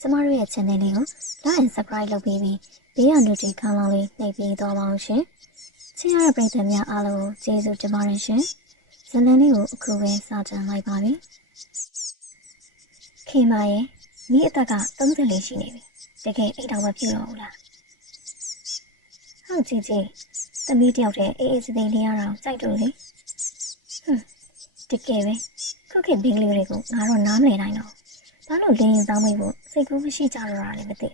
ကျမတို့ရဲ့ channel လေးကို like and subscribe လုပ်ပေးပြီးဘေးရန် notification ခေါင်းလောင်းလေးနှိပ်ပေးသွားပါအောင်ရှင်။ချစ်ရတဲ့ပရိသတ်များအားလုံးကိုကျေးဇူးတင်ပါတယ်ရှင်။ဇာတ်လမ်းလေးကိုအခုပဲစတင်လိုက်ပါပြီ။ခေမာရဲ့မိအသက်က34ရှိနေပြီ။တကယ်အိတ်တော်မပြုတော့ဘူးလား။ဟုတ်ကြည့်ကြည့်သမီးတယောက်တည်းအေးအေးစသေးလေးရအောင်စိုက်တူလေ။တကယ်ပဲခုခေတ်ဘင်းကလေးတွေကိုငါတော့နားမလည်နိုင်တော့ဘာလို့လင်းရင်သားမွေးဖို့စိတ်ကူးမရှိကြတော့တာလည်းမသိ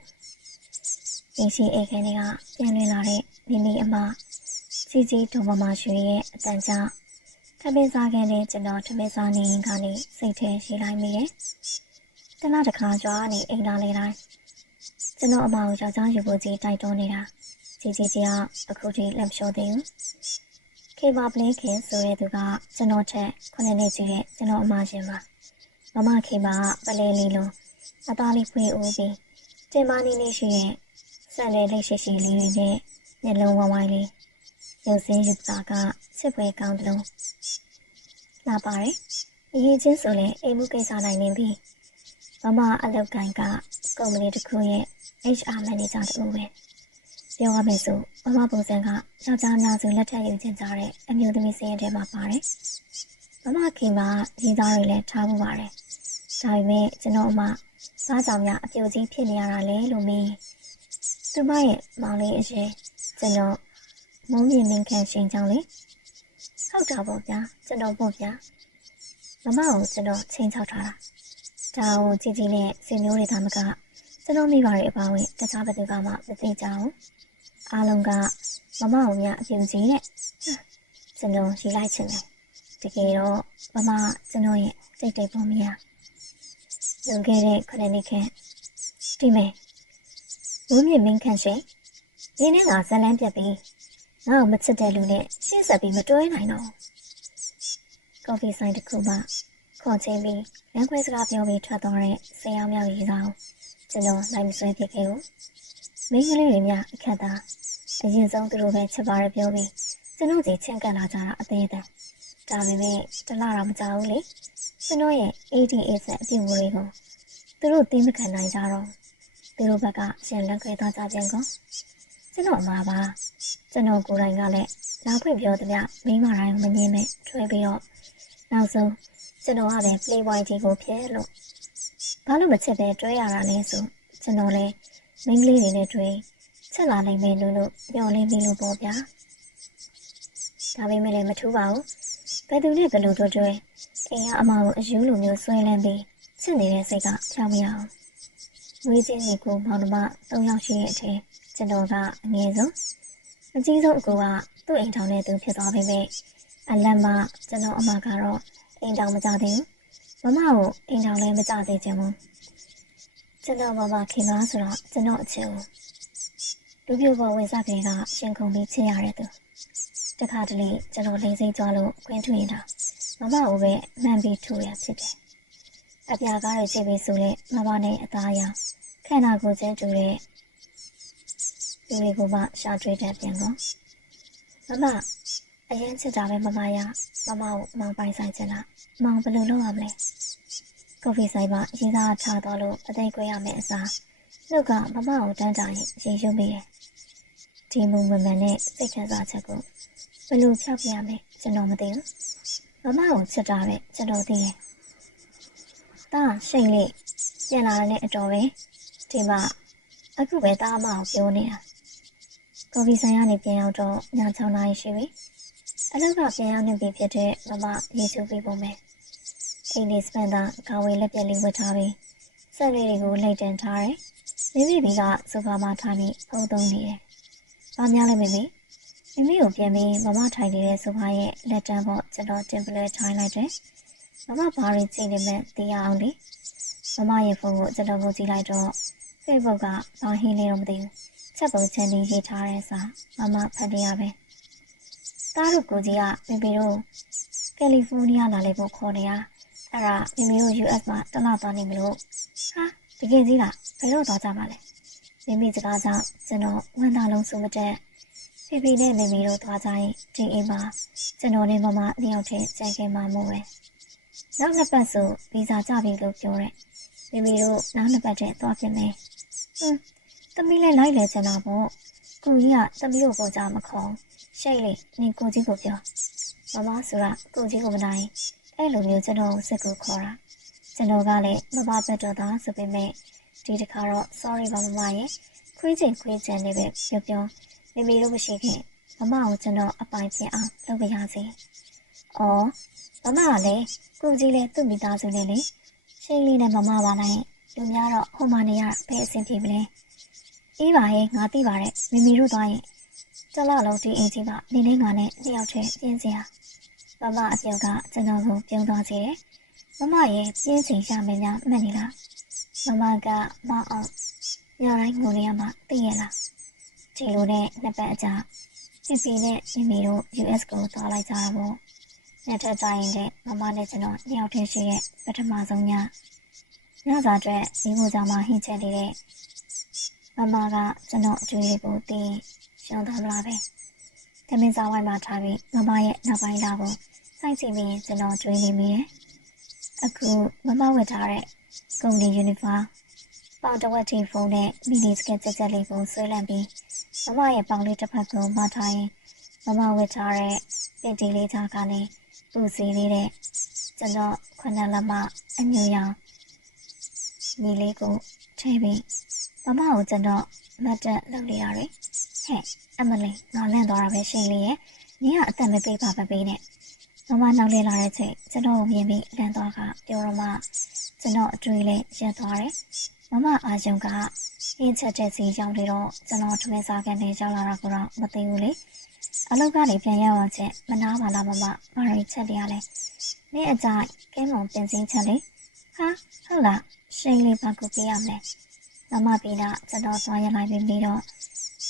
။အင်းရှိအိတ်ခန်းတွေကပြန်လွင်လာတဲ့မိမိအမစီစီဒုံမမရွှေရဲ့အတန်ကြောင့်ထမင်းစားခဲ့တဲ့ကျွန်တော်ထမင်းစားနေရင်ကနေစိတ်ထဲရှိလိုက်မိတယ်။တလားတစ်ခါကြွားနေအိမ်လာလေတိုင်းကျွန်တော်အမကိုကြောက်ကြောက်ယူဖို့ကြီးတိုက်တွန်းနေတာစီစီကြီးကအခုထိလက်မလျှော့သေးဘူး။ခေပါပလင်းခင်ဆိုတဲ့သူကကျွန်တော်ထက်9နှစ်ကြီးတဲ့ကျွန်တော်အမရှင်ပါမမခေပါပလဲလေးလုံးအသားလေးဖွေးဦးပြီးတင်ပါနေနေရှိတဲ့ဆက်လေလက်ရှိရှိလေးတွေနဲ့မျက်လုံးဝဝိုင်းလေးရုပ်စင်းရုပ်သားကစစ်ပွဲကောင်းတယ်လို့လာပါတယ်အရေးချင်းဆိုရင်အိမ်မှုကိစ္စနိုင်နေပြီမမအလုပ်ကိုင်ကကုမ္ပဏီတစ်ခုရဲ့ HR manager တူပဲပြောရမယ်ဆိုမမပုံစံကယောက်ျားများစုလက်ထပ်ယူချင်ကြတဲ့အမျိုးသမီးစင်းရဲထဲမှာပါတယ်မမခင်မှာရင်းသားတွေလည်းထားမှုပါတယ်ဒါပေမဲ့ကျွန်တော်အမသားကြောင့်များအပြိုကြီးဖြစ်နေရတာလေလို့မေးသူမရဲ့မောင်လေးအရင်ကျွန်တော်မုန်းမြင့်မင်းခန့်ရှင်ကြောင့်လေဟုတ်တာပေါ့ဗျာကျွန်တော်ပေါ့ဗျာမမကိုကျွန်တော်ချင်းချောက်ထားတာဒါကိုကြည်ကြည်နဲ့စင်မျိုးတွေဒါမှကကျွန်တော်မိဘတွေအပါဝင်တခြားဘယ်သူကမှမသိကြဘူးအားလုံးကမမကိုများအပြိုကြီးတဲ့ကျွန်တော်ရှိလိုက်ချင်တယ်တကယ်တော့မမကျွန်တော်ရဲ့စိတ်တိတ်ပေါ်မရလွန်ခဲ့တဲ့9နှစ်ခန့်ဒီမဲ့မုန်းမြင့်မင်းခန့်ရှင်ဒီနေ့ကဇလန်းပြတ်ပြီးငါ့ကိုမချစ်တဲ့လူနဲ့ရှင်းဆက်ပြီးမတွဲနိုင်တော့ကော်ဖီဆိုင်တစ်ခုမှခေါ်ချင်းပြီးလမ်းခွဲစကားပြောပြီးထွက်သွားတဲ့ဆရာမြောက်ကြီးကောင်ကျွန်တော်နိုင်မဆွဲဖြစ်ခဲ့ဘူးမိန်းကလေးတွေများအခက်သားအရင်ဆုံးသူတို့ပဲချက်ပါရပြောပြီးကျွန်တော်ကြီးချင့်ကပ်လာကြတာအသေးသေးဒါပေမဲ့တလားတော့မကြောက်ဘူးလေကျွန်တော်ရဲ့ ADA ဆက်အပြည့်အဝတွေကိုသူတို့သိမခံနိုင်ကြတော့သူတို့ဘက်ကရှင်လက်ခွဲသွားကြပြန်ကောကျွန်တော်မှာပါကျွန်တော်ကိုယ်တိုင်ကလည်းလာဖွင့်ပြောသမျှမိမတိုင်းမငင်းမဲ့ထွေးပြီးတော့နောက်ဆုံးကျွန်တော်ကလည်း playboy ကြီးကိုဖျဲလို့ဘာလို့မချစ်ပဲတွဲရတာလဲဆိုကျွန်တော်လည်းမိန်းကလေးတွေနဲ့တွဲချက်လာနိုင်မယ်လို့မျှော်လင့်ပြီးလို့ပေါ့ဗျာဒါပေမဲ့လည်းမထူးပါဘူးဘယ်သူနဲ့ဘယ်လိုတွဲအိမ်ကအမကိုအယူလိုမျိုးဆွဲလန်းပြီးချစ်နေတဲ့စိတ်ကကြောက်မရအောင်ငွေချင်းကြီးကိုမောင်နှမ3ယောက်ရှိတဲ့အချိန်ကျွန်တော်ကအငယ်ဆုံးအကြီးဆုံးအကူကသူ့အိမ်ထောင်နဲ့သူဖြစ်သွားပေမဲ့အလတ်မှကျွန်တော်အမကတော့အိမ်ထောင်မကြသေးဘူးမမကိုအိမ်ထောင်လည်းမကြသေးချင်ဘူးကျွန်တော်မမခင်ပါဆိုတော့ကျွန်တော်အချစ်ကိုလူပြိုပေါ်ဝင်စားပြေကရှင်ကုန်ပြီးချစ်ရတဲ့သူတခါတလေကျွန်တော်လိမ့်စိမ့်ကြွလို့ခွင်းထွင်တာမမကိုပဲမှန်ပြီးထူရဖြစ်တယ်အပြာကားတွေကြည့်ပြီးဆိုလေမမနဲ့အသားအရောင်ခန္ဓာကိုယ်ချင်းတူတဲ့လူတွေကိုမှရှာတွေ့တတ်ပြန်ကောမမအရင်ချစ်တာပဲမမရမမကိုမောင်ပိုင်ဆိုင်ချင်တာမောင်ဘယ်လိုလုပ်ရမလဲကော်ဖီဆိုင်မှာရေးသားထားတော့လို့အသိခွဲရမယ်အစားလူကမမကိုတန်းတာရင်ရေရွမိတယ်ဒီမုံမမှန်နဲ့စိတ်ချစားချက်ကိုဘယ်လိုဖြောက်ပြရမလဲကျွန်တော်မသိဘူးမမကိုချစ်တာပဲကျွန်တော်သိတယ်တာရှိန်လေးပြန်လာတဲ့အတော်ပဲဒီမှာအခုပဲတာအမကိုပြောနေတာကော်ဖီဆိုင်ကနေပြန်ရောက်တော့ည6 နာရီရှိပြီအလုပ်ကပြန်ရောက်နေပြီဖြစ်တဲ့မမရေချိုးပေးပုံပဲအိမ်လေးစပန်တာကာဝေးလက်ပြက်လေးဝတ်ထားပြီးဆက်လေးတွေကိုလှိတ်တင်ထားတယ်မိမိကဆိုဖာမှာထားပြီးဖုန်းသုံးနေတယ်ဘာများလဲမိမိကိုပြန်ပြီးမမထိုင်နေတဲ့ဆိုဖာရဲ့လက်တန်းပေါ်ကျွန်တော်တင်ပလဲထိုင်လိုက်တယ်မမဘာတွေကြည့်နေမှသိရအောင်လေမမရဲ့ဖုန်းကိုကျွန်တော်ကိုကြည့်လိုက်တော့ Facebook ကဘာဟင်းလဲတော့မသိဘူးချက်ပုံချန်တီရေးထားတဲ့စာမမဖတ်ရပဲသားတို့ကိုကြီးကမိမိတို့ကယ်လီဖိုးနီးယားလာလေဖို့ခေါ်နေတာအဲ့ဒါမိမိတို့ US မှာတလသွားနေမလို့ဟာတကယ်ကြီးလားဘယ်တော့သွားကြမှာလဲမိမိစကားကြောင့်ကျွန်တော်ဝန်သားလုံးစုမတက်ဖေဖေနဲ့မိမိတို့သွားကြရင်ဒီအိမ်မှာကျွန်တော်နဲ့မမနှစ်ယောက်တည်းကြံခဲ့မှာမို့ပဲနောက်နှစ်ပတ်ဆိုဗီဇာကြပြီလို့ပြောတဲ့ မိမိတို့နောက်နှစ်ပတ်တည်းသွားပြင်မယ်သမီးလည်းလိုက်လေချင်တာပေါ့ကိုကြီးကသမီးတို့ကိုကြောင်မခေါ်ရှိတ်လေနေကိုကြီးကိုပြောမမဆိုတာကိုကြီးကိုမနိုင်အဲ့လိုမျိုးကျွန်တော်စစ်ကိုခေါ်တာကျွန်တော်ကလည်းမမဘက်တော့သားဆိုပေမဲ့ဒီတစ်ခါတော့ sorry ပါမမရဲ့ခွေးချင်နေပဲပြောမိမိတို့မရှိခင်မမကိုကျွန်တော်အပိုင်ဖြစ်အောင်လုပ်ပြရစီ။အော်မမကလည်းကိုကြီးလည်းသူ့မိသားစုနဲ့လေရှိလေးနဲ့မမပါနိုင်လူများတော့ဟိုမှနေရဘယ်အဆင်ပြေမလဲ။အေးပါရဲ့ငါသိပါတယ်မိမိတို့သွားရင်တလားလုံးဒီအိမ်ကြီးကနေနေငါနဲ့နှစ်ယောက်တည်းပြင်းစရာမမအပြောက်ကကျွန်တော်ကိုပြုံးသွားစေတယ်။မမရဲ့ပြင်းချိန်ရှာမယ်များမှတ်နေလား။မမကမအောင်ညတိုင်းငိုနေရမှသိရလား။ဒီလိုနဲ့နှစ်ပတ်အကြာပြနဲ့မိမိတို့ US ကိုသွားလိုက်ကြတာပေါ့။ညထကြရင်တဲ့မမနဲ့ကျွန်တော်နှစ်ယောက်တည်းရှိရဲ့ပထမဆုံးညစာအတွက်မိဖို့ကြောင့်မှဟင်းချက်နေတဲ့မမကကျွန်တော်အကျွေးတွေကိုသိရှုံးသွားလာပဲ။တမင်စားဝိုင်းမှာထားပြီးမမရဲ့နောက်ပိုင်းလာကိုစိုက်ကြည့်ပြီးကျွန်တော်ကျွေးနေမိတယ်။အခုမမဝတ်ထားတဲ့ကုမ္ပဏီယူနီဖောင်းပေါင်တဝက်တီဖုန်းနဲ့မီနီစကက်ချက်လေးကိုဆွဲလန့်ပြီးမမရဲ့ပေါင်လေးတစ်ဖက်ကိုမထားရင်မမဝတ်ထားတဲ့ပင်တီလေးချာကနေပူစီလေးတဲ့ကျွန်တော်ခုနလက်မအညူရောင်ညီလေးကိုထဲပြီးမမကိုကျွန်တော်မတ်တက်လုပ်နေရတယ်ဟဲ့အမလေးငါလန့်သွားတာပဲရှိလေးရဲ့နင်ကအသက်မပေးပါမပေးနဲ့မမနောက်လေးလာတဲ့ချိန်ကျွန်တော်ကိုမြင်ပြီးလန့်သွားကပြောတော့မှကျွန်တော်အတွေ့လေးရက်သွားတယ်မမအာယုံကရင်းချက်တဲ့စီရောက်နေတော့ကျွန်တော်ထမင်းစားကန်နေရောက်လာတာကိုတော့မသိဘူးလေအလုပ်ကနေပြန်ရောက်အောင်ချက်မနာပါလားမမဘာရီချက်တရားလဲနေ့အကြိုက်ကဲမုံပင်စင်းချက်လေဟာဟုတ်လားရှိန်လေးပါကူပေးရမယ်မမပြီးတော့ကျွန်တော်သွားရလိုက်ပြီးတော့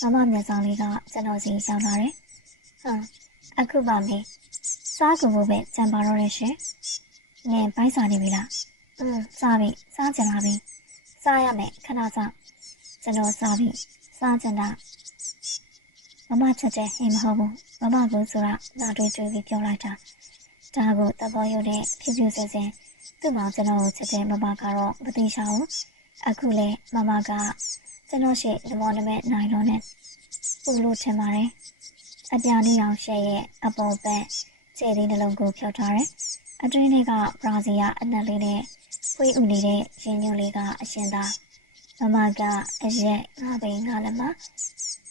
မမမျက်စောင်းလေးကကျွန်တော်စီရောက်လာတယ်အခုပါမေးစားကူဖို့ပဲကြံပါတော့ရရှင်ငင်ဘိုက်စားနေပြီလားစားပြီစားကြလားပြီစားရမယ်ခဏစားကျွန်တော်စားပြီစားကြတာမမချက်တဲ့ဟင်မဟုတ်ဘူးမမကဆိုတာနာတွေးပြီးပြောလိုက်တာဒါကိုတဘောရုပ်နဲ့ဖြူဖြူစင်စင်သူ့မောင်ကျွန်တော်ကိုချက်တဲ့မမကတော့မသိချဘူးအခုလေမမကကျွန်တော်ရှိဓမောနမဲနိုင်လုံးနဲ့ပူလို့ထင်ပါတယ်အပြာလေးအောင်ရှဲရဲ့အပေါ်ဘက်ခြေလေးနှလုံးကိုဖြောက်ထားတယ်အတွင်းထဲကဘရာဇီယာအနက်လေးနဲ့ဖွေးဥနေတဲ့ရင်ညွန့်လေးကအရှင်သာမမကအရက်ငါးပိန်ငါးလက်မှာ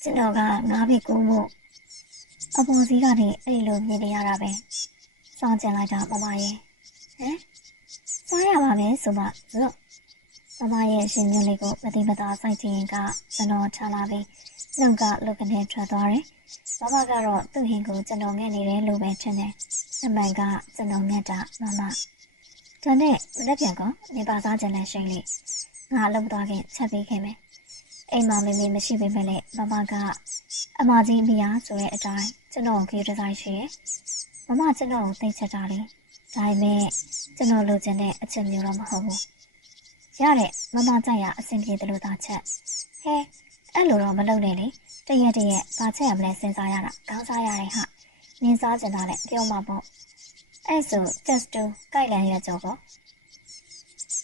ကျွန်တော်ကငါးပိကိုမှုအပေါ်စီးကနေအဲ့လိုမြင်နေရတာပဲစောင့်ကြည့်လိုက်တာမမရဲ့စားရပါမယ်ဆိုမှဇော့မမရဲ့ရှင်ညွန့်လေးကိုမတိမတာစိုက်ကြည့်ရင်ကကျွန်တော်ချလာပြီးနှုတ်ကလုတ်ကနေထွက်သွားတယ်မမကတော့သူ့ဟင်ကိုကျွန်တော်ငဲ့နေတယ်လို့ပဲထင်တယ်အမှန်ကကျွန်တော်ငဲ့တာမမဒါနဲ့မလက်ပြန်ကနေပါစားကြတဲ့ရှိန်လေးငါအလုပ်သွားခင်ချက်ပေးခဲ့မယ်အိမ်မှာမမေမရှိပေမဲ့လည်းမမကအမကြီးမိယာဆိုတဲ့အတိုင်းကျွန်တော်ကိုဒီဇိုင်းရှိရယ်မမကျွန်တော်ကိုသိချက်တာလေဒါပေမဲ့ကျွန်တော်လိုချင်တဲ့အချက်မျိုးတော့မဟုတ်ဘူးရတဲ့မမကြိုက်ရအဆင်ပြေတယ်လို့သာချက်ဟဲအဲ့လိုတော့မလုပ်နဲ့လေတရက်ဘာချက်ရမလဲစဉ်းစားရတာကောင်းစားရတယ်ဟာနင်းစားချင်တာလည်းပြောမှာပေါ့အဲ့ဆို just to ကြိုက်လန်ရကြောပေါ့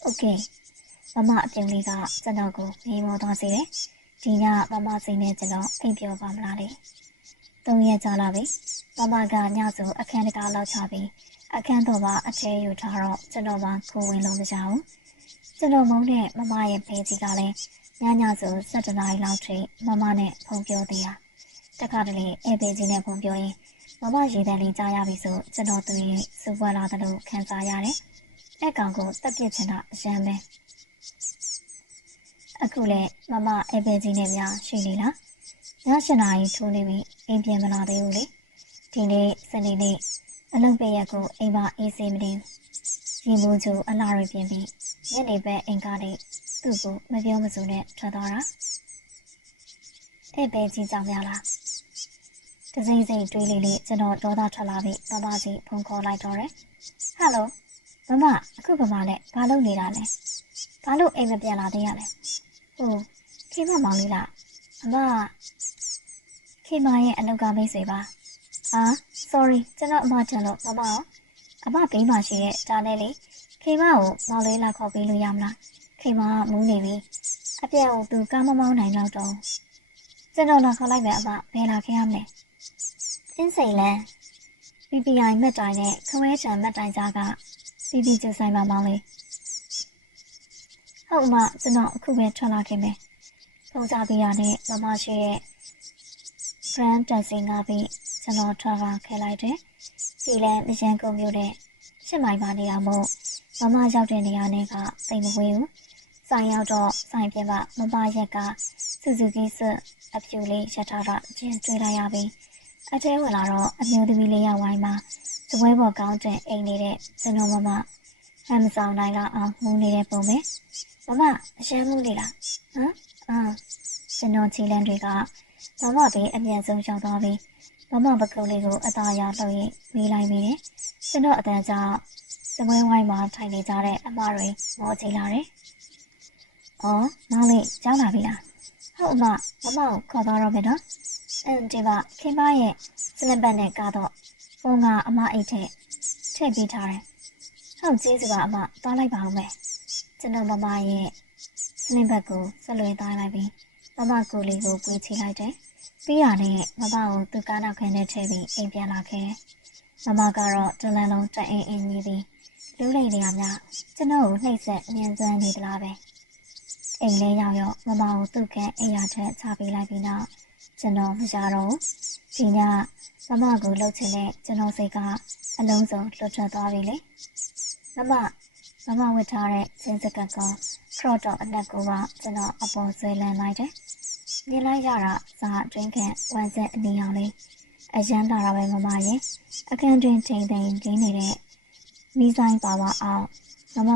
okay မမအပြင်လေးကကျွန်တော်ကိုမေးမောသွားစေတယ်ဒီညမမစိတ်နဲ့ကျွန်တော်အိမ်ပြောပါမလားလေ3ရက်ကြာလာပြီမမကညဆိုအခန်းတကာလောက်ချပြီးအခန်းတော်မှာအထဲယူထားတော့ကျွန်တော်မှကိုဝင်လုံးမကြဘူးကျွန်တော်မုန်းတဲ့မမရဲ့ဖေးကြီးကလည်းညဆို7နာရီလောက်ထိမမနဲ့ဖုန်းပြောသေးတာတခါတလေအေးဖေးကြီးနဲ့ဖုန်းပြောရင်မမရေတန်းလေးကြားရပြီဆိုကျွန်တော်သူရဲ့စူပွားလာတယ်လို့ခံစားရတယ်အဲ့ကောင်ကိုတက်ပြစ်ချင်တာအရန်ပဲအခုလေမမအေးဖေးကြီးနဲ့များရှိနေလားည7နာရီထိုးနေပြီအိမ်ပြန်မလာသေးဘူးလေဒီနေ့စနေနေ့အလုပ်ပေးရက်ကိုအိမ်မှာအေးစေးမနေရင်မိုးချိုအလားရပြင်ပြီးညနေဘက်အိမ်ကနေသူ့ကိုမပြောမစိုးနဲ့ထွက်သွားတာအဲ့ပဲကြီးကြောင်များလားတစိမ့်စိမ့်တွေးလေးကျွန်တော်ဒေါသထွက်လာပြီးမမစီဖုန်းခေါ်လိုက်တော့တယ်ဟယ်လိုမမအခုကမှလည်းဘာလုပ်နေတာလဲဘာလို့အိမ်မပြန်လာသေးရလဲဟုတ်ခေမမောင်လေးလားအမခေမရဲ့အလုပ်ကမိတ်ဆွေပါsorry ကျွန်တော်အမထင်လို့မမအမဘေးမှာရှိတဲ့ဒါနဲ့လေခေမကိုမောင်လေးလာခေါ်ပေးလို့ရမလား ခေမမူးနေပြီအပြက်ကိုသူကားမမောင်းနိုင်တော့တော့ကျွန်တော်လာခေါ်လိုက်ပဲအမဘယ်လာခဲ့ရမလဲအင်းစိန်လန်း PPI မှတ်တိုင်နဲ့ခွဲချံမှတ်တိုင်ကြားက PP ကျဆိုင်ပါမောင်းလေးဟုတ်အမကျွန်တော်အခုပဲထွက်လာခဲ့မယ်ဖုန်းစားပြီးရတဲ့မမရှိရဲ့ Grand Taxi ငါပြီးကျွန်တော်ထွက်လာခဲ့လိုက်တယ်ဒီလမ်းမရန်ကုန်မြို့တဲ့ရှစ်မိုင်ပါနေရမို့မရောက်တဲ့နေရာနဲ့ကတိတ်မဝေးဘူးဆိုင်ရောက်တော့ဆိုင်ပြင်ပမရက်ကစူဇူကီးစစ်အဖြူလေးရထားတာကျင်းတွေ့လိုက်ရပြီးအထဲဝင်လာတော့အမျိုးသမီးလေးရောက်ဝိုင်းမှာစပွဲပေါ်ကောင်းတဲ့အိမ်နေတဲ့ကျွန်တော်ဟမ်မဆောင်နိုင်လောက်အောင်မူးနေတဲ့ပုံပဲအရှမ်းမူးနေလားဟမ်ကျွန်တော်ခြေလမ်းတွေကဘေးအမြန်ဆုံးရောက်သွားပြီးပကုတ်လေးကိုအသာရလှုပ်ရင်မေးလိုက်မိတယ်ကျွန်တော်အတန်းကြောင့်စပွဲဝိုင်းမှာထိုင်နေကြတဲ့အမတွေမောကြည့်လာတယ်မောင်လေးကြောင်းလာပြီလားဟုတ်အမကိုခေါ်သွားတော့မယ်နော်ဒီပါခင်မရဲ့စလင်ပတ်နဲ့ကတော့ဖုန်းကအမအိတ်ထည့်ပေးထားတယ်ဟုတ်ကျေးဇူးပါအမသွားလိုက်ပါဦးမယ်ကျွန်တော်ရဲ့စလင်ပတ်ကိုဆက်လွှဲသွားလိုက်ပြီးကိုလေးကိုပွေးချိလိုက်တယ်ပြီးရနဲ့ကိုသူကားနောက်ခန်းထဲထည့်ပြီးအိမ်ပြန်လာခဲ့ကတော့တလန်းလုံးတိုင်အင်းကြီးပြီးလူးလိုက်နေရများကျွန်တော်ကိုနှိပ်စက်ညှဉ်းဆန်းနေသလားပဲအိမ်လေးရောက်ရောကိုသူ့ခန်းအိမ်ရထက်ချပေးလိုက်ပြီးနောက်ကျွန်တော်မရတော့ဒီညကိုလှုပ်ချင်တဲ့ကျွန်တော်စိတ်ကအလုံးစုံလွတ်ထွက်သွားပြီလေမဝတ်ထားတဲ့စင်စကတ်ကခရော့တော့အနက်ကိုကကျွန်တော်အပေါ်ဆွဲလန်းလိုက်တယ်မြင်လိုက်ရတာစာအတွင်းခန့်ဝမ်းဆက်အနီအောင်လေးအရန်လာတာပဲရဲ့အခန်းတွင်ချိန်သိမ်းနေနေတဲ့မိဆိုင်ပါဝါအောင်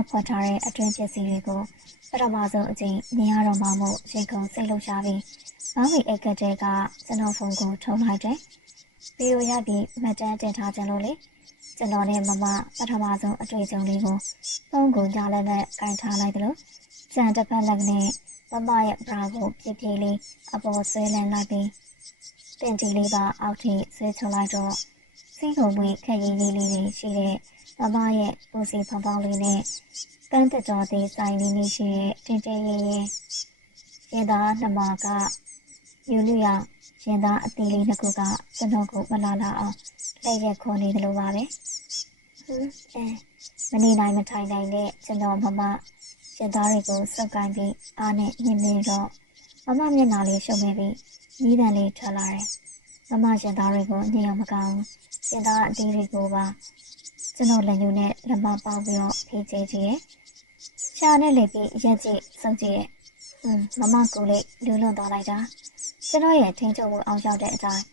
ဖွက်ထားတဲ့အတွင်းပစ္စည်းတွေကိုပထမဆုံးအချိန်မြင်ရတော့မှမို့ရေကုန်စိတ်လှုပ်ရှားပြီးမောင်မီအိတ်ကတဲ့ကကျွန်တော်ဖုန်းကိုထုံလိုက်တယ်ဗီဒီယိုရပြီးမှတ်တမ်းတင်ထားကြလို့လေကျွန်တော်နဲ့ပထမဆုံးအတွေ့အကြုံလေးကိုဖုန်းကိုညလည်းနဲ့ကင်ထားလိုက်တယ်လို့ကြံတစ်ဖက်လက်နဲ့ရဲ့ဘရာကိုပြေးလေးအပေါ်ဆွဲလန်းလိုက်ပြီးတင်တီလေးပါအောက်ထိဆွဲချုံလိုက်တော့စိတ်ကုန်ပြီးခက်ရည်လေးတွေရှိတဲ့ရဲ့ပူစီဖောင်းဖောင်းလေးနဲ့တန်းတကြောသေးဆိုင်လေးလေးရှိတဲ့တင်ရင်သားနှမကယူလူရရင်သားအသေးလေးတစ်ခုကကျွန်တော်ကိုမလာအောင်လက်ရက်ခေါ်နေတယ်လို့ပါပဲမနေနိုင်မထိုင်နိုင်တဲ့ကျွန်တော်ရင်သားတွေကိုစုပ်ကိုင်းပြီးအားနဲ့ညှင်းနေတော့မျက်နှာလေးရှုပ်နေပြီးညီးတန်လေးထွက်လာတယ်ရင်သားတွေကိုညှင်းအောင်မကောင်းရင်သားအသေးတွေကိုပါကျွန်တော်လက်ညှိုးနဲ့လက်မပေါက်ပြီးတော့ဖေးကြည့်ကြည့်ရှာနဲ့လေပြီးရက်ကြည့်စုပ်ကြည့်ကိုလေးလူးလွန်သွားလိုက်တာကျွန်တော်ရဲ့ထိန်းချုပ်မှုအောင်ရောက်တဲ့အတိုင်း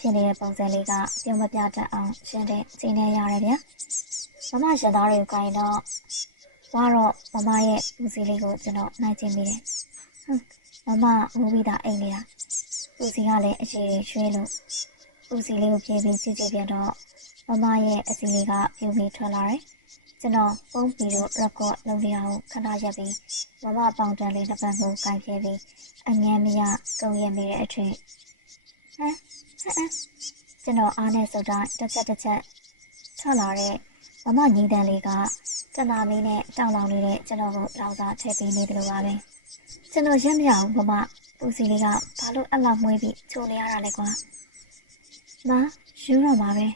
ဖြစ်နေတဲ့ပုံစံလေးကပြုံးမပြတတ်အောင်ရှင်းတဲ့ချိန်နဲ့ရတယ်ဗျာရင်သားတွေကိုကိုင်တော့ရဲ့ဦးစီးလေးကိုကျွန်တော်နိုင်ကျင်မိတယ်ငိုပြီးသားအိမ်လေးဦးစီးကလည်းအရှိရွှေလို့ဦးစီးလေးကိုပြေးပြီးကြည့်ပြန်တော့ရဲ့အစီလေးကပြူပြီးထွက်လာတယ်ကျွန်တော်ပုံးပြီးတော့ရက်ကော့လုပ်ရအောင်ခဏရက်ပြီးပေါင်တန်လေးတစ်ပတ်ကိုကိုင်ပြပြီးအငြင်းမရကုန်ရမိတဲ့အထွေကျွန်တော်အားနဲ့စုပ်တိုင်းတစ်ချက်ထွက်လာတဲ့ညီတန်လေးကကျနာမင်းနဲ့တောင်းလောင်နေတဲ့ကျွန်တော်ကိုလောက်သာထည့်ပေးနေတယ်လို့ပါပဲကျွန်တော်ရက်မရအောင်ပူစီလေးကဘာလို့အလောက်မွေးပြီးချိုနေရတာလဲကွာယူတော့ပါပဲ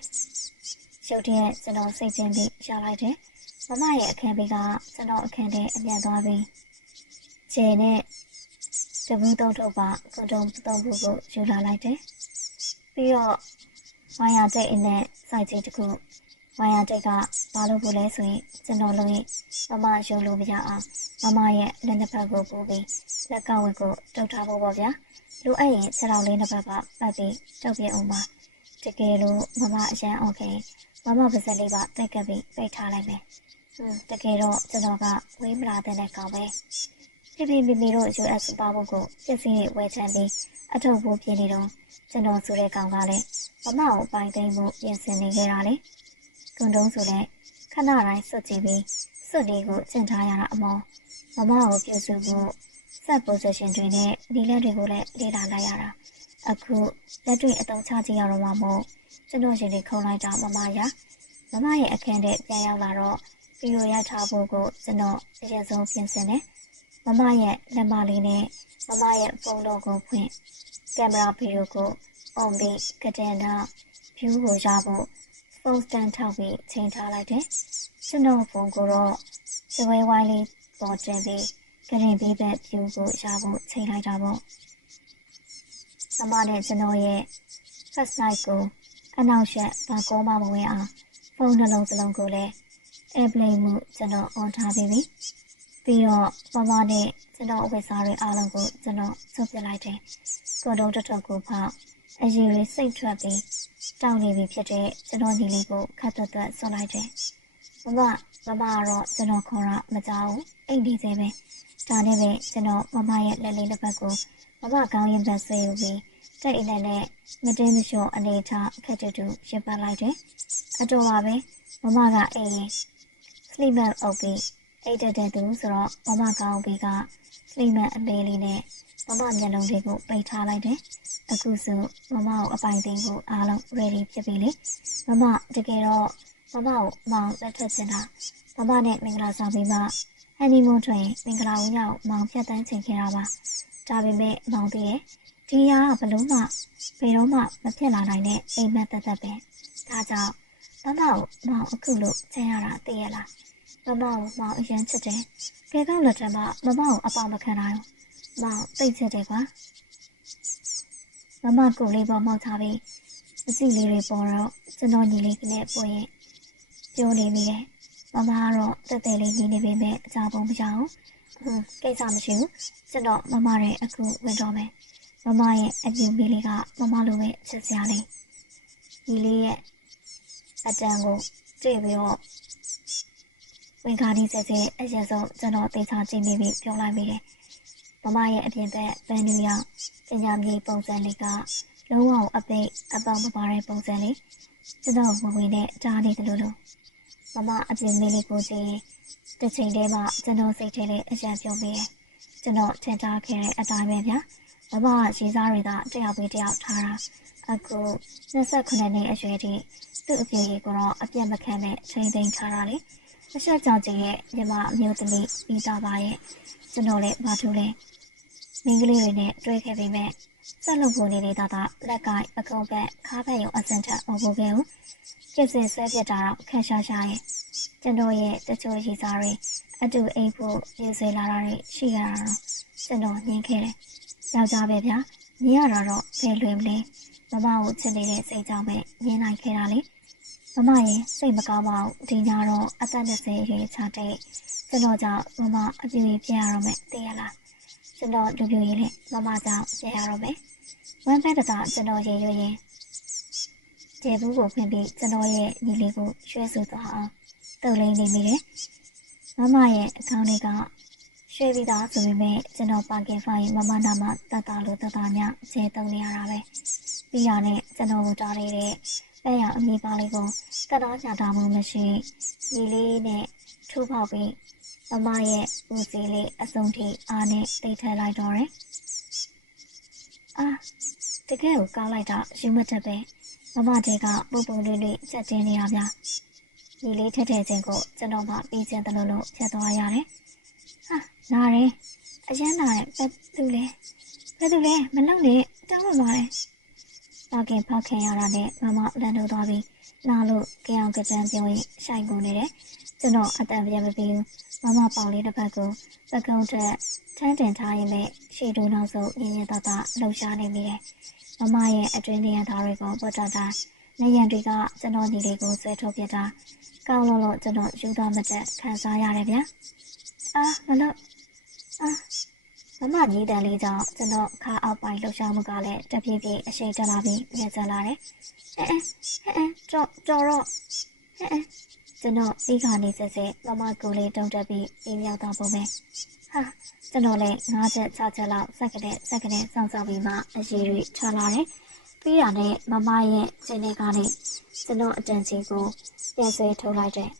ရုတ်တရက်ကျွန်တော်စိတ်ကျဉ်ပြီးရလိုက်တယ်ရဲ့အခန်းဘေးကကျွန်တော်အခန်းထဲအပြန်သွားပြီးကျဲနဲ့တပူးတုံးထုတ်ပါကွန်တုံးသုံးခုကိုယူလာလိုက်တယ်ပြီးတော့ဝိုင်ယာတိတ်အနဲ့စိုက်ကြီးတစ်ခုဝိုင်ယာတိတ်ကဘာလို့ဘူးလဲဆိုရင်ကျွန်တော်လုံးရင်ရုံလို့မရအောင်ရဲ့လက်နှစ်ဖက်ကိုပူပြီးလက်ကဝက်ကိုတုတ်ထားဖို့ပေါ့ဗျာလိုအပ်ရင်ခြေထောက်လေးနှစ်ဖက်ကပတ်ပြီးတုတ်ပြအောင်ပါတကယ်လို့အရန်အောင်ခင်ပါစက်လေးပါတိုက်ကပ်ပြီးပိတ်ထားလိုက်မယ်တကယ်တော့ကျွန်တော်ကဝေးမလာတဲ့ကောင်ပဲပြပြတို့ US ပါဖို့ကိုပစ္စည်းတွေဝယ်ချမ်းပြီးအထုပ်ဖို့ပြနေတော့ကျွန်တော်ဆိုတဲ့ကောင်ကလည်းကိုပိုင်သိမ်းမှုပြင်ဆင်နေခဲ့တာလေကွန်တုံးဆိုလဲခဏတိုင်းစွတ်ကြည့်ပြီးစွတ်လေးကိုကျင့်ထားရတာအမောကိုပြုစုဖို့စက် position တွေနဲ့ဒီလက်တွေကိုလည်းလေ့လာလိုက်ရတာအခုလက်တွေ့အသုံးချကြည့်ရတော့မှမို့ကျွန်တော်ရှင်တွေခုံလိုက်တာရဲ့အခန်းထဲပြန်ရောက်လာတော့ဗီဒီယိုရိုက်ထားဖို့ကိုကျွန်တော်အရင်ဆုံးပြင်ဆင်တယ် မမရဲ့လက်မလေးနဲ့မမရဲ့ဖုန်းတော်ကိုဖွင့်ကင်မရာဗီဒီယိုကိုအွန်ပြီးကတင်တာဖြူကိုရဖို့ဖုန်းစတန်ထောက်ပြီးချိန်ထားလိုက်တယ်။ကျွန်တော်ဖုန်းကိုတော့စဝဲဝိုင်းလေးပေါ်တင်ပြီးကရင်ပြီးဘက်ဖြူကိုရဖို့ချိန်လိုက်တာပေါ့။မမနဲ့ကျွန်တော်ရဲ့ first night ကိုအနောက်ရှက်ဘာကောမှမဝင်အောင်ဖုန်းနှလုံးစလုံးကိုလည်း airplane မှုကျွန်တော် on ထားပြီးပြီ။ပြီးတော့မမနဲ့ကျွန်တော်အဝတ်စားတွေအားလုံးကိုကျွန်တော်ဆုပ်ပြလိုက်တယ်။ကိုတုံးတစ်ထုပ်ကိုဖောက်အရည်တွေစိတ်ထွက်ပြီးတောင်းနေပြီဖြစ်တဲ့ကျွန်တော်ညီလေးကိုခတ်သွက်သွက်ဆွလိုက်တယ်။မမကတော့ကျွန်တော်ခေါ်တာမကြောက်ဘူး။အိမ်ဒီသေးပဲ။ဒါနဲ့ပဲကျွန်တော်မမရဲ့လက်လေးတစ်ဖက်ကိုမမကောင်းရင်ဘက်ဆွဲယူပြီးတိတ်အိမ်နဲ့မတင်းမလျှော့အနေထားခက်တူရှင်းပတ်လိုက်တယ်။အတော်ပါပဲမမကအိမ်ရင် sleep mat အုပ်ပြီးအိတ်တဲ့သူဆိုတော့မမကောင်းပြီးက sleep mat အလေးလေးနဲ့မမမျက်လုံးလေးကိုပိတ်ထားလိုက်တယ်။အခုဆိုမမကိုအပိုင်သိမ်းဖို့အားလုံး ready ဖြစ်ပြီလေ။မမတကယ်တော့မမကိုမောင်လက်ထပ်ချင်တာမမနဲ့မင်္ဂလာဆောင်ပြီးမှဟန်နီမွန်းတွင်မင်္ဂလာဦးရောက်မောင်ဖြတ်တန်းချင်ခဲ့တာပါ။ဒါပေမဲ့မောင်တည်းရဲ့ဒီရာကဘလို့မှဘယ်တော့မှမဖြစ်လာနိုင်တဲ့အိမ်မက်သက်သက်ပဲ။ဒါကြောင့်မမကိုမောင်အခုလို့ချင်ရတာသိရလား။မမကိုမောင်အရင်ချစ်တယ်။ကေကောက်လက်ထက်မှာမမကိုအပေါမခံနိုင်ဘူး။မောင်သိချစ်တယ်ကွာ။မမကိုလေးပေါ်မောက်ထားပြီးအစီလေးတွေပေါ်တော့ကျွန်တော်ညီလေးကလည်းပို့ရင်ပြောနေမိတယ်။မမကတော့တက်တယ်လေးညီနေပေမဲ့အကြပုံမရဘူး။ကိစ္စမရှိဘူး။ကျွန်တော်မမရဲ့အခုဝင်တော့မယ်။မမရဲ့အပြူမီလေးကမမလိုပဲချစ်စရာလေး။ညီလေးရဲ့အတန်ကိုတွေ့ပြီးတော့ဝင်ခါဒီစက်အရင်ဆုံးကျွန်တော်သိချကြည့်မိပြီးပြောလိုက်မိတယ်။မမရဲ့အပြင်ဘက်ပန်းနူရောက်ပညာမြေပုံစံလေးကလုံးဝအပိတ်အပေါက်မပါတဲ့ပုံစံလေးကျွန်တော်ဝင်ဝင်နဲ့ကြားနေတယ်လို့မမအပြင်မေးလေးကိုကြည့်တစ်ချိန်တည်းမှကျွန်တော်စိတ်ထဲလေးအရန်ပြုံးပြီးတယ်။ကျွန်တော်ထင်ထားခဲ့တဲ့အတိုင်းပဲဗျာ။မမကရေးစားတွေကတယောက်ပြီးတယောက်ထားတာအခု28နှစ်အရွယ်ထိသူ့အပြေကြီးကတော့အပြတ်မခံနဲ့ချိန်သိမ်းထားတာလေ။အဆက်ကြောင့်ကြီးရဲ့ညီမအမျိုးသမီးပြီးသားပါရဲ့ကျွန်တော်လည်းမထူးလဲမင်းကလေးတွေနဲ့တွေ့ခဲ့ပေမဲ့ဆက်လုပ်ဖို့နေတာကလက်ကင်အကုံးဘက်ခါးဘက်ရုံအစင်ထက်အောင်ဖို့ခဲ့ဘူးပြစ်စင်ဆွဲပြတာတော့ခက်ရှာရှာရဲ့ကျွန်တော်ရဲ့တချို့ရည်စားတွေအတူအိမ်ဖို့ရေဆွေလာတာတွေရှိရတာတော့ကျွန်တော်ညင်ခဲ့တယ်ယောက်ျားပဲဗျာမြင်ရတာတော့ဘယ်လွင်မလဲမမကိုချစ်နေတဲ့စိတ်ကြောင့်ပဲမြင်နိုင်ခဲ့တာလေမမရဲ့စိတ်မကောင်းပါဘူးဒီညတော့အသက်20ရေချတဲ့ကျွန်တော်ကြောင့်မမအပြူကြီးပြန်ရတော့မယ်သိရလားကျွန်တော်လူပြူကြီးနဲ့မမကြောင့်ပြန်ရတော့မယ်ဝမ်းဖက်တာကျွန်တော်ရေရွရင်ကျေဘူးကိုဖွင့်ပြီးကျွန်တော်ရဲ့ညီလေးကိုရွှဲဆူသွားအောင်တုပ်လိမ့်နေမိတယ်မမရဲ့အကောင့်လေးကရွှဲပြီးသားဆိုပေမဲ့ကျွန်တော်ပါကင်ဖိုင်မမနာမတတ်တာလို့တတ်တာညခြေတုံနေရတာပဲပြီးရနဲ့ကျွန်တော်တို့တားနေတဲ့အဲ့ရအမိပါလေးကိုတတ်တော့ညာတာမှမရှိညီလေးနဲ့ထိုးပေါက်ပြီးမမရဲ့ဦးစီးလေးအစုံထိအားနဲ့တိတ်ထည့်လိုက်တော့တယ်အာတကယ်ကိုကောက်လိုက်တာယူမတက်ပဲမမတဲကပူပူလေးလေးချက်တင်းနေရဗျညီလေးထက်တဲ့ချင်းကိုကျွန်တော်မှပြီးချင်တယ်လို့ဖြတ်သွားရတယ်ဟာနားတယ်အရန်နာတယ်ဘယ်သူလဲမလောက်နဲ့တောင်းပါပါတယ်ပါကင်ဖောက်ခင်ရတာနဲ့မမလန်တို့သွားပြီးနားလို့ကြောင်ကြံပြောရင်ရှိုင်ကုန်နေတယ်ကျွန်တော်အတန်ပြန်မပြီးဘူးမမပေါင်လေးတစ်ဖက်ကိုပကုံးထက်ထန်းတင်ထားရင်လည်းရှေ့တိုးနောက်ဆုံးညင်ညင်တတလှုပ်ရှားနေမိတယ်မမရဲ့အတွင်းနေရသားတွေကိုပေါ်တာတာနေရံတွေကကျွန်တော်ညီလေးကိုဆွဲထုတ်ပြတာကောင်းလို့ကျွန်တော်ယူသားမတက်ခံစားရတယ်ဗျာအာမလို့မမညီတန်လေးကြောင့်ကျွန်တော်ခါအောက်ပိုင်းလှုပ်ရှားမှုကလည်းတပြေးပြေးအရှိန်တက်လာပြီးမြင့်တက်လာတယ်ကြော်တော့ကျွန်တော်ဒီကနေဆက်မမကိုလေးတုံတက်ပြီးပြေးရောက်တော့ပုံပဲဟာကျွန်တော်လည်း9ချက်6ချက်လောက်စက္ကနဲ့စောင့်ပြီးမှအရေးတွေချလာတယ်ပြီးရနဲ့မမရဲ့ခြေနဲ့ကနေကျွန်တော်အတန်ကြီးကိုပြန်ဆွဲထုတ်လိုက်တယ်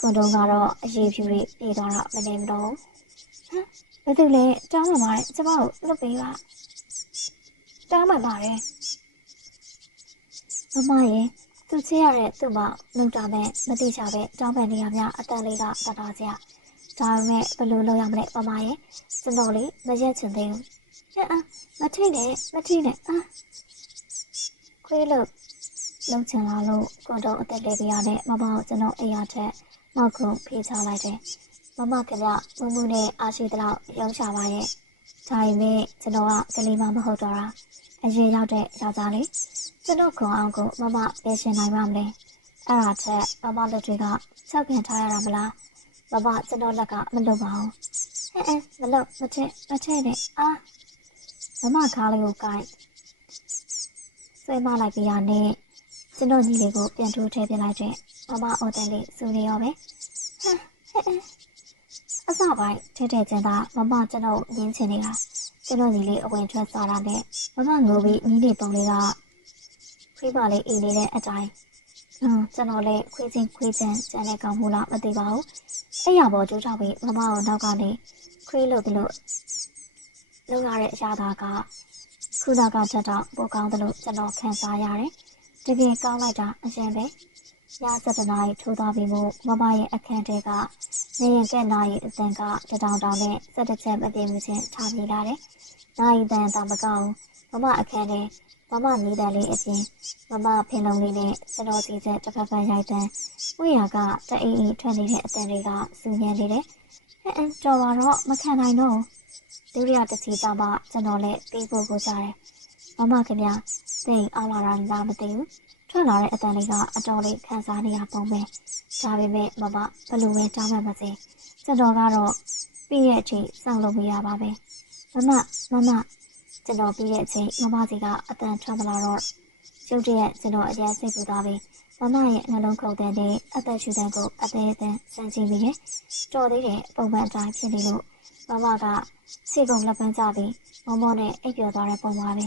ကွန်တုံးကတော့အရေးဖြူတွေပြေးသွားတော့မနေမတော့ဟမ်ဘယ်သူလဲတောင်းမှပါတယ်ကျမကိုလွတ်ပေးပါတောင်းမှပါတယ်မမရဲ့သူချစ်ရတဲ့သူ့မလုံတာမဲ့မတိချပဲတောင်းပန်နေရမြအတန်လေးကတတာစရာ ဒါပေမဲ့ဘယ်လိုလုပ်ရမလဲမမရဲ့ကျွန်တော်လေမရက်ချင်သေးဘူးမထိနဲ့ခွေးလို့လုံချင်လာလို့ကိုတော့အသက်လေးပြရတဲ့မမကိုကျွန်တော်အိယာထက်မောက်ခုံဖေးချလိုက်တယ်မမခင်ဗျမမှုနဲ့အားရှိတဲ့လောက်ရုံးချပါရဲ့ဒါပေမဲ့ကျွန်တော်ကကလေးမမဟုတ်တော့တာအရင်ရောက်တဲ့ယောက်ျားလေးကျွန်တော်ခွန်အောင်ကိုမမပြင်ဆင်နိုင်ပါမလဲအဲ့ဒါချက်မမလက်တွေကချက်ခင်ထားရတာမလားမမကျွန်တော်လက်ကမလုပ်ပါဘူးမလုပ်မထည့်နဲ့မမခါလေးကိုကိုင်ဆွဲမလိုက်ပြရနဲ့ကျွန်တော်ညီလေးကိုပြန်ထိုးထည့်ပြလိုက်တဲ့မမအော်တန်လေးစူနေရောပဲအစပိုင်းထဲထဲကျန်တာမမကျွန်တော်ရင်းချင်နေတာကျွန်တော်ညီလေးအဝင်ထွက်စားတာနဲ့မမငိုပြီးမိနေပုံလေးကခွေးပါလေးအေးနေတဲ့အတိုင်းကျွန်တော်လည်းခွေးချင်းကျန်တဲ့ကောင်မူလားမသိပါဘူးအဲ့ရပေါ်ကျိုးချပြီးမမကိုနောက်ကနေခွေးလို့လို့လုံရတဲ့အရာသာကခုနကချက်တော့ပိုကောင်းတယ်လို့ကျွန်တော်ခံစားရတယ်တကယ်ကောင်းလိုက်တာအရင်ပဲည7 နာရီထိုးသွားပြီးမို့မမရဲ့အခန်းထဲကနေရင်ကဲ့နာရီအစံကတောင်နဲ့17ချက်မပြေမှုချင်းထားပြလာတယ်နာရီတန်တောင်မကောင်းမမအခန်းထဲမမနီးတယ်လေးအပြင်မမဖင်လုံးလေးနဲ့စတော်စီချက်တစ်ဖက်ရိုက်တန်းဝိယာကတအိမ်ထွက်နေတဲ့အတန်တွေကစူညံနေတယ်တော်ပါတော့မခံနိုင်တော့ဒုတိယတစ်စီကြောင့်မှကျွန်တော်လည်းပြီးဖို့ကိုကြတယ်မမခင်ဗျာသိအောင်လာတာလားမသိဘူးထွက်လာတဲ့အတန်လေးကအတော်လေးခံစားနေရပုံပဲဒါပေမဲ့မမဘလို့ပဲတောင်းမှမသိကျွန်တော်ကတော့ပြီးရဲ့အချိန်စောင့်လို့မရပါပဲမမကျွန်တော်ပြီးတဲ့အချိန်မမစီကအတန်ထွက်လာတော့ကျုပ်တည်းကျွန်တော်အရင်စိတ်ပူသွားပြီးမမရဲ့နှလုံးခုန်တဲ့နဲ့အသက်ရှူတဲ့ကိုအသေးအသေးစမ်းကြည့်ပြီးတော်သေးတယ်ပုံမှန်အတိုင်းဖြစ်နေလို့မမကစိတ်ကုန်လက်ပန်းကျပြီးမောနဲ့အိပ်ပျော်သွားတဲ့ပုံပါပဲ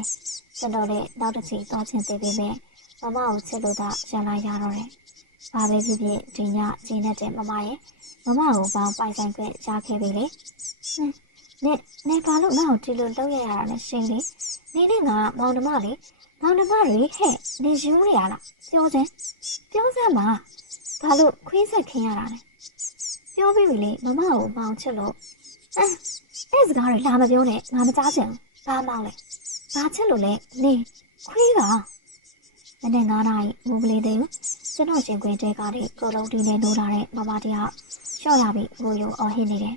ကျွန်တော်လည်းနောက်တစ်ချိန်သွားချင်သေးပေမဲ့မမကိုချစ်လို့သာရန်လိုက်ရတော့တယ်။ဘာပဲဖြစ်ဖြစ်ဒီညကျင်းတဲ့မမရဲ့မမကိုပေါင်းပိုင်ဆိုင်ခွင့်ရခဲ့ပြီလေ။နေဘာလို့ငါ့ကိုဒီလိုလုပ်ရတာလဲရှင်လေ။နေနဲ့ငါမောင်နှမလေမောင်နှမတွေဟဲ့နေယူနေရလားပြောစမ်းပါဘာလို့ခွေးဆက်ခင်းရတာလဲပြောပြီးပြီလေမမကိုမောင်ချစ်လို့အဲ့စကားတွေလာမပြောနဲ့ငါမကြားချင်ဘာမောင်လဲဘာချစ်လို့လဲနေခွေးကမနေ့9 နာရီမူပလီသေးဘူးကျွန်တော်ရှင်ခွင်တဲကားတွေကိုလုံးတီးနေလို့လာတဲ့မမတရားရှော့ရပြီးငိုယုံအော်ဟစ်နေတယ်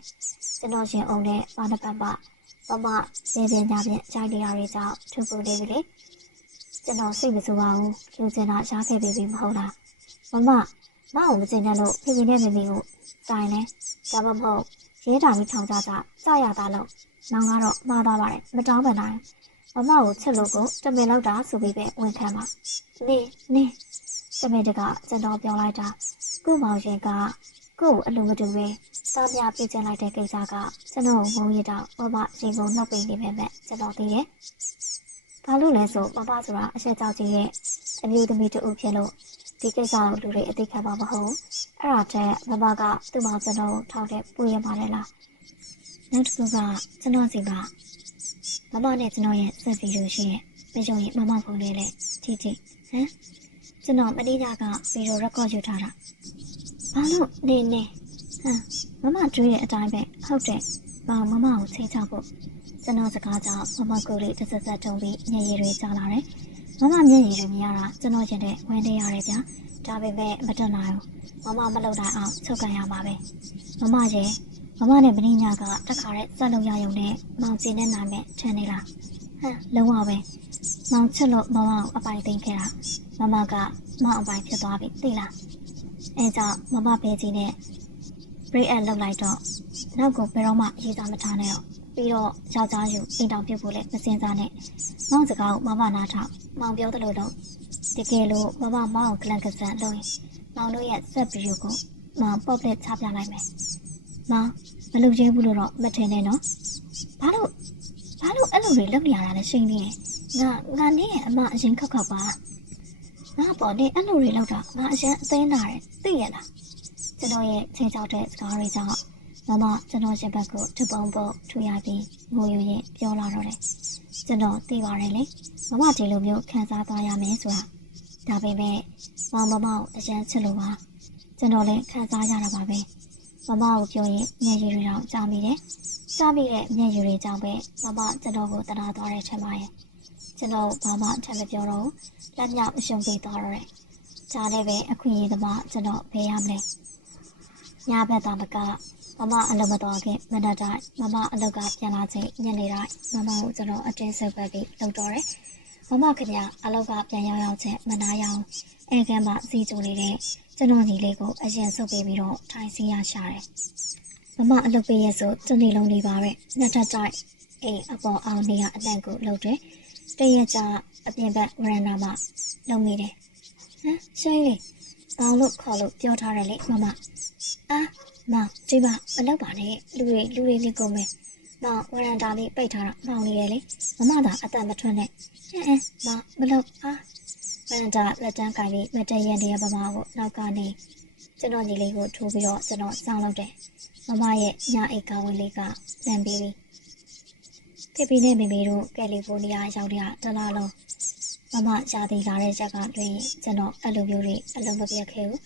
ကျွန်တော်ရှင်အောင်နဲ့ဘာတစ်ပတ်မမပြင်းညာကြိုက်နေတာတွေကြောင့်ထူပူနေပြီလေကျွန်တော်စိတ်မဆိုးပါဘူးလူကျင်တာရှားခဲ့ပြီမဟုတ်လားမမကိုမကျင်တဲ့လို့ဖေဖေနဲ့မေမေကိုတိုင်လဲဒါမှမဟုတ်ရဲတာပြီးထောင်ကြစရတာလို့နောင်ကတော့မှားသွားပါတယ်မတောင်းပန်နိုင်မမကိုချစ်လို့ကိုတမင်လောက်တာဆိုပြီးပဲဝန်ခံပါနေတမင်တကကျွန်တော်ပြောလိုက်တာကို့မောင်ရင်ကကို့အလိုမတူပဲစားပြပြချင်လိုက်တဲ့ကိစ္စကကျွန်တော်ငုံရတော့မမရင်ကုန်နှုတ်ပိနေပဲကျွန်တော်သိတယ်ဘာလို့လဲဆိုမမဆိုတာအဆက်ကြောက်ကြီးရဲ့အမျိုးသမီးတူဖြစ်လို့ဒီကိစ္စကိုလူတွေအသိခံမှာမဟုတ်အဲ့ဒါတည်းမမကသူ့မောင်ကျွန်တော်ထောက်တဲ့ပူရပါလေလားနောက်တစ်ခုကကျွန်တော်စီကမမနဲ့ကျွန်တော်ရဲ့ဆက်ဗီဒီယိုရှိရဲ့မယုံရင်မမဖုန်းလေးလေကြည့်ကျွန်တော်မနေ့ကဗီဒီယိုရက်ကော့ယူထားတာဘာလို့နေမမတွေးတဲ့အတိုင်းပဲဟုတ်တယ်ဘာမမကိုချိန်ချဖို့ကျွန်တော်စကားကြောင့်မမကိုလေးတစ်ဆက်တုံးပြီးညရည်တွေကြားလာတယ်မမမျက်ရည်တွေမြင်ရတာကျွန်တော်ရင်ထဲဝင်နေရတယ်ဗျာဒါပေမဲ့မတက်နိုင်ဘူးမမမလုပ်နိုင်အောင်ချုပ်ကန်ရမှာပဲမမနဲ့မင်းညာကတခါတည်းစက်လုံးရယုံနဲ့မောင်ကျင်းနေနိုင်မဲ့ထန်နေလားလုံးဝပဲမောင်ချစ်လို့မမကိုအပိုင်သိမ်းခဲ့တာမမကမောင်အပိုင်ဖြစ်သွားပြီသိလားအဲကြောင့်မမဘေးကြီးနဲ့ break and လုပ်လိုက်တော့နောက်ကိုဘယ်တော့မှရေးစားမထားနဲ့တော့ပြီးတော့ယောက်ျားယူအိမ်တောင်ပြုတ်ဖို့လည်းမစင်စားနဲ့မောင်စကားကိုမမနားထောင်မောင်ပြောသလိုတော့တကယ်လို့မမမောင်ကလန်ကစားလို့ရင်မောင်တို့ရဲ့ဆက်ဗီဒီယိုကိုမောင်ပုတ်လက်ချပြလိုက်မယ်မောင်မလုပ်ရဲဘူးလို့တော့မထင်နဲ့နော်ဘာလို့အဲ့လိုတွေလုပ်နေရတာလဲရှင်းနေငါနဲ့အမအရင်ခောက်ပါငါပေါ်နေအဲ့လိုတွေလောက်တာငါအရင်အသိနာတယ်သိရလားကျွန်တော်ရဲ့ချိန်ချောက်တဲ့စကားတွေကြောင့်မမကျွန်တော်ရှင်ဘက်ကိုတပုံပုတ်ထူရပြီးငိုယူရင်ပြောလာတော့တယ်ကျွန်တော်သိပါတယ်လေမမဒီလိုမျိုးခံစားသွားရမယ်ဆိုတာဒါပေမဲ့မောင်မမောင်အရန်ချစ်လို့ပါကျွန်တော်လည်းခံစားရတာပါပဲ မမကိုပြောရင်မျက်ရည်တွေတောင်ကျမိတယ်။ကျမိတဲ့မျက်ရည်တွေကြောင့်ပဲမမကျွန်တော်ကိုတနာသွားတယ်ထင်ပါရဲ့။ကျွန်တော်ဘာမှထပ်မပြောတော့ဘူး။လက်မြောက်အရှုံးပေးသွားတော့တယ်။ကြားလည်းပဲအခွင့်အရေးသမားကျွန်တော်ဖေးရမလဲ။ညဘက်သားမကမမအလုပ်မတော်ခင်မနက်တိုင်းမမအလုပ်ကပြန်လာချိန်ညနေတိုင်းမမကိုကျွန်တော်အတင်းဆုပ်ပတ်ပြီးလုပ်တော့တယ်။မမခင်ဗျအလောက်ကပြန်ရောက်ချက်မနာရအောင်အဲကမ်းမှာစီးကျူနေတဲ့ကျွန်တော်ညီလေးကိုအရင်ဆုပ်ပေးပြီးတော့ထိုင်စီရရှာတယ်။မမအလုပ်ပေးရဆိုတနေ့လုံးနေပါပဲ။နှစ်ထပ်တိုက်အိမ်အပေါ်အောင်နေရအတန်ကိုလုပ်တယ်။တရက်ကြာအပြင်ဘက်ဝရန်နာမှာလုံမိတယ်။ဟမ်ရှိုင်းလေးပေါင်းလို့ခေါ်လို့ပြောထားတယ်လေမမ။အာမောင်ဒီမှာမလုပ်ပါနဲ့လူတွေလေးကုန်မယ်။မောင်ဝရန်တာလေးပိတ်ထားတာမောင်နေရလေမမသာအတန်မထွက်နဲ့မောင်မလုပ်ဝရန်တာလက်တန်းကိုင်ပြီးမတည့်ရတဲ့မမကိုနောက်ကနေကျွန်တော်ညီလေးကိုထိုးပြီးတော့ကျွန်တော်စောင့်လုပ်တယ်မမရဲ့ညအိတ်ကောင်းဝင်လေးကလန့်ပြီးပြီဖေဖေနဲ့မေမေတို့ကယ်လီဖိုးနီးယားရောက်တဲ့တလားလုံးမမရှားသေးလာတဲ့ချက်ကတွင်ကျွန်တော်အဲ့လိုမျိုးတွေအလုံးမပြတ်ခဲ့ဘူး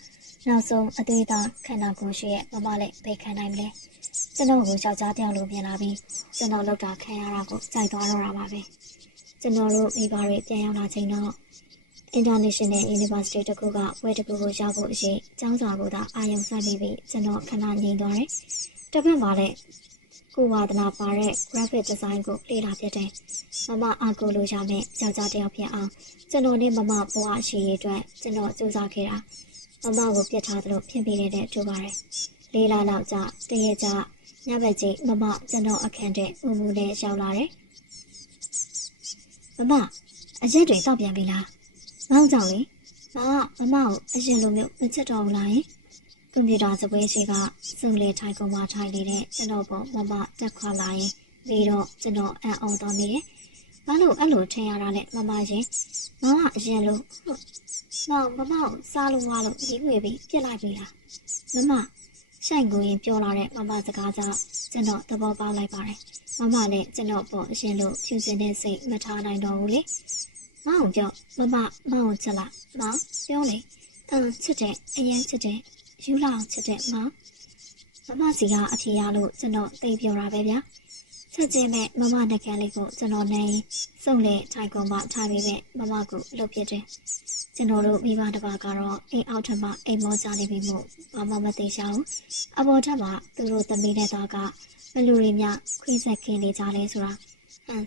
နောက်ဆုံးအသေးသားခန္ဓာကိုယ်ရှိရဲ့မမလည်းဖိတ်ခံနိုင်မလဲကျွန်တော်ကိုယောက်ျားတယောက်လိုပြင်လာပြီးကျွန်တော်လောက်တာခံရတာကိုစိုက်သွားတော့တာပါပဲကျွန်တော်တို့မိဘတွေပြန်ရောက်လာချိန်တော့ International University တခုကဝဲတခုကိုရောက်ဖို့အရေးကျောင်းစာကိုသာအာရုံစိုက်ပြီးကျွန်တော်ခဏငြိမ်သွားတယ်တစ်ဖက်မှာလည်းကိုဝါဒနာပါတဲ့ graphic design ကိုလေ့လာဖြစ်တယ်မမအားကိုလိုရမယ့်ယောက်ျားတယောက်ဖြစ်အောင်ကျွန်တော်နဲ့မမဘဝရှိရေးအတွက်ကျွန်တော်စူးစမ်းခဲ့တာမမကိုပြတ်ထားသလိုဖြစ်ပြီးတဲ့တူပါတယ်လေးလာလောက်ကြာတရက်ကြာညဘက်ကြီးမမကျွန်တော်အခန်းထဲဦးမူနဲ့ရောက်လာတယ်မမအရက်တွေတောက်ပြန်ပြီလားမောင်ကြောင့်လေမမကိုအရင်လိုမျိုးမချစ်တော့ဘူးလားယင်ကွန်ပျူတာစပွဲရှိကစုံလေထိုင်ကုန်မှာထိုင်နေတဲ့ကျွန်တော်ပေါ်မမတက်ခွာလာရင်ပြီးတော့ကျွန်တော်အံ့ဩသွားမိတယ်ဘာလို့အဲ့လိုထင်ရတာလဲမမရင်မောင်ကအရင်လိုမောင်မမကိုစားလို့ဝါလို့ရေးငွေပြီးပြစ်လိုက်ပြီလားမမဆိုင်ကိုရင်ပြောလာတဲ့မမစကားကြောင့်ကျွန်တော်သဘောပေါက်လိုက်ပါတယ်မမလည်းကျွန်တော်ပေါ်အရင်လိုဖြူစင်တဲ့စိတ်မထားနိုင်တော့ဘူးလေမောင်ပြောမမမောင်ချက်လားမောင်ပြောလေချစ်တယ်အရင်ချစ်တယ်ယူလာအောင်ချစ်တယ်မောင်မမစီကအဖြေရလို့ကျွန်တော်သိပြောတာပဲဗျာချက်ချင်းမဲ့မမနှကန်းလေးကိုကျွန်တော်နေစုံလေထိုင်ကုန်မှထားပြီးပဲမမကိုလှုပ်ပြတယ်ကျွန်တော်တို့မိဘတစ်ပါးကတော့အိမ်အောက်ထပ်မှာအိမ်မောကြနေပြီမို့ဘာမှမသိချဘူးအပေါ်ထပ်မှာသူတို့သမီးနဲ့သားကဘလူတွေများခွေးဆက်ခင်းနေကြလဲဆိုတာ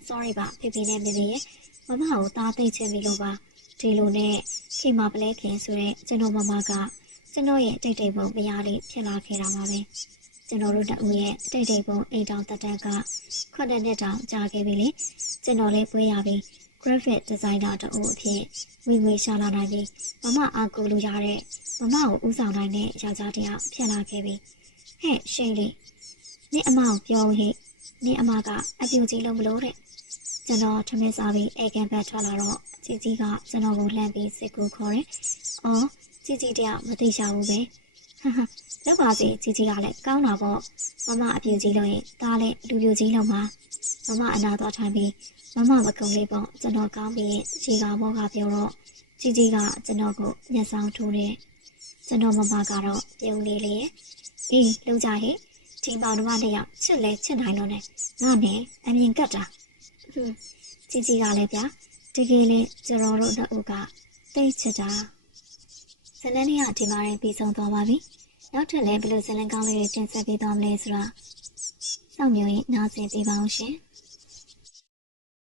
sorry ပါဖေဖေနဲ့မေမေရဲ့မမကိုသားသိချင်ပြီလို့ပါဒီလိုနဲ့ချိန်မပလဲခင်ဆိုတဲ့ကျွန်တော်မမကကျွန်တော်ရဲ့တိတ်တိတ်ပုံမရလေးဖြစ်လာခဲ့တာပါပဲကျွန်တော်တို့တဦးရဲ့တိတ်တိတ်ပုံအိမ်တောင်တက်တန်းက9နှစ်တောင်ကြာခဲ့ပြီလေကျွန်တော်လည်းပွဲရပြီး graphic designer တဦးအဖြစ်ဝင်ငွေရှာလာနိုင်ပြီးမမအားကိုလိုရတဲ့မမကိုဦးဆောင်နိုင်တဲ့ယောက်ျားတစ်ယောက်ဖြစ်လာခဲ့ပြီဟဲ့ရှိန်လေးနင့်အမကိုပြောဟိနင့်အမကအပြူကြီးလုံးမလို့တဲ့ကျွန်တော်ထမင်းစားပြီးအေကန်ဘက်ထွက်လာတော့ជីជីကကျွန်တော်ကိုလှမ်းပြီးစစ်ကူခေါ်တယ်။အော်ជីជីတယောက်မသိချဘူးပဲ။လောက်ပါစေជីជីကလည်းကောင်းတာပေါ့။မမအပြူကြီးလို့ရင်ဒါလည်းလူပြူကြီးလုံးမှာမမအနာသွားထိုင်ပြီးမမမကုံလေးပေါ့ကျွန်တော်ကောင်းပြီးခြေကမောကပြောတော့ជីជីကကျွန်တော်ကိုမျက်စောင်းထိုးတယ်။ကျွန်တော်မမကတော့ပြုံးလေးလေးအေးလုံကြဟဲ့ဒီပေါင်တော့တယောက်ချစ်လဲချစ်နိုင်လို့နဲ့ငါနဲ့အမြင်ကတ်တာជីជីကလည်းဗျာတကယ်လည်းကျွန်တော်တို့နှစ်ဦးကတိတ်ချစ်တာဇလန်လေးကဒီမှာရင်ပြီးဆုံးသွားပါပြီနောက်ထပ်လည်းဘယ်လိုဇလန်ကောင်းလေးတွေတင်ဆက်ပေးသွားမလဲဆိုတာစောင့်မျှော်ရင်နားဆင်ပေးပါအောင်ရှင်